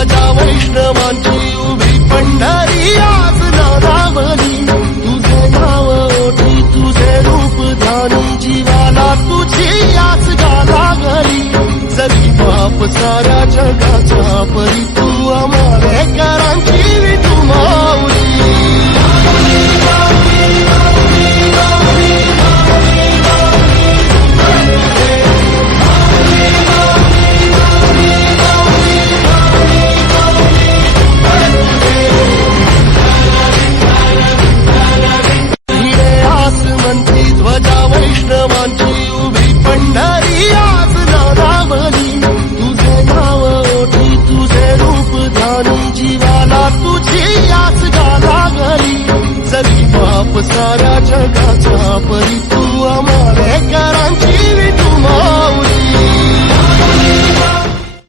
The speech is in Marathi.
माझ्या वैष्णवांची उभी पंढरी. आज नादावली तुझे नाव ओठी तुझे रूप धानी जीवाला तुझी आज गाला घरी जरी बाप साऱ्या जगाचा परित या वैष्णवांची उभी पंढारी. आज नामाली तुझे नाव ओठी तुझे रूप धानी जीवाला तुझी याच गाला घरी. जरी बाप साऱ्या जगाचा परी